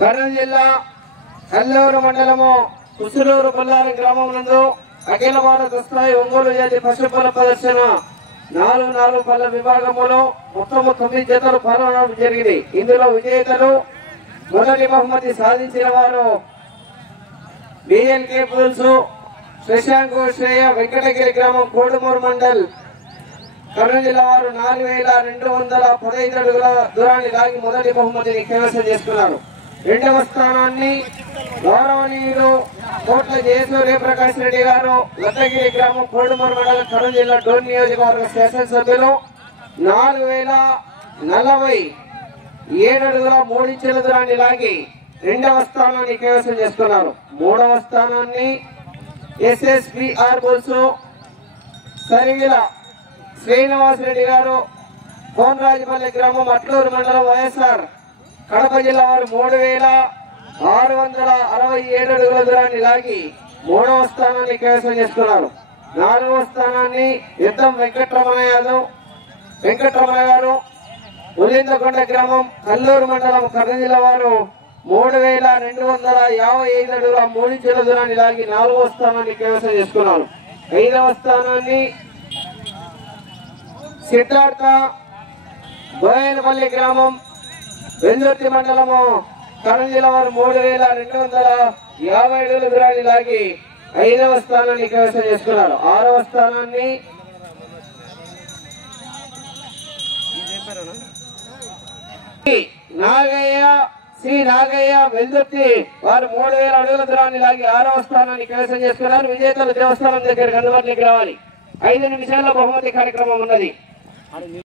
కర్నూలు జిల్లా కల్లూరు మండలము కుసులూరు పల్లారి గ్రామం నందు అఖిల భారత స్థాయి ఒంగోలు జాతి పశుపల ప్రదర్శన 4 పళ్ళ విభాగంలో మొత్తం 9 జతలు పాల్గొనడం జరిగింది. ఇందులో విజేతలు మొదటి బహుమతి సాధించిన వారు బిఎల్కే పుల్సు శశాంకు శ్రేయ వెంకటగిరి గ్రామం కోడుమూరు మండల్ కర్నూలు జిల్లా వారు 4215 అడుగుల దూరాన్ని లాగి మొదటి బహుమతిని కైవసం చేసుకున్నారు. రెండవ స్థానాన్ని గౌరవనీయులు కోట్ల జయసూర్య ప్రకాష్ రెడ్డి గారు లత్తగిరి గ్రామం కోడుమూరు మండలం కర్నూలు జిల్లా డోన్ నియోజకవర్గ శాసనసభ్యులు 4047 అడుగుల 3 ఇంచుల దూరాన్ని లాగి రెండవ స్థానాన్ని కైవసం చేసుకున్నారు. మూడవ స్థానాన్ని ఎస్ఎస్బిఆర్ బుల్సు సరిగిల శ్రీనివాస్ రెడ్డి గారు కోనరాజపల్లి గ్రామం అట్లూరు మండలం వైఎస్ఆర్ కడప జిల్లా వారు 3667 అడుగుల దూరాన్ని లాగి మూడవ స్థానాన్ని కైవసం చేసుకున్నారు. నాలుగవ స్థానాన్ని యుద్ధం వెంకటరమణ గారు ఉలిందకొండ గ్రామం కల్లూరు మండలం కర్నూలు జిల్లా వారు 3255 అడుగుల 3 ఇంచుల దూరాన్ని లాగి 4వ స్థానాన్ని కైవసం చేసుకున్నారు. 5వ స్థానాన్ని సిద్ధార్థ బోయనపల్లి గ్రామం వెల్లుర్తి మండలము కర్నూలు జిల్లా వారు 3250 అడుగుల దూరాన్ని లాగి 5వ స్థానాన్ని కైవసం చేసుకున్నారు. 6వ స్థానాన్ని శ్రీ నాగయ్య వెల్దుర్తి వారు 3000 అడుగుల దూరాన్ని లాగి 6వ స్థానాన్ని కైవసం చేసుకున్నారు. విజేతలు దేవస్థానం దగ్గరికి అందుబాటులోకి రావాలి. 5 నిమిషాల్లో బహుమతి కార్యక్రమం ఉన్నది.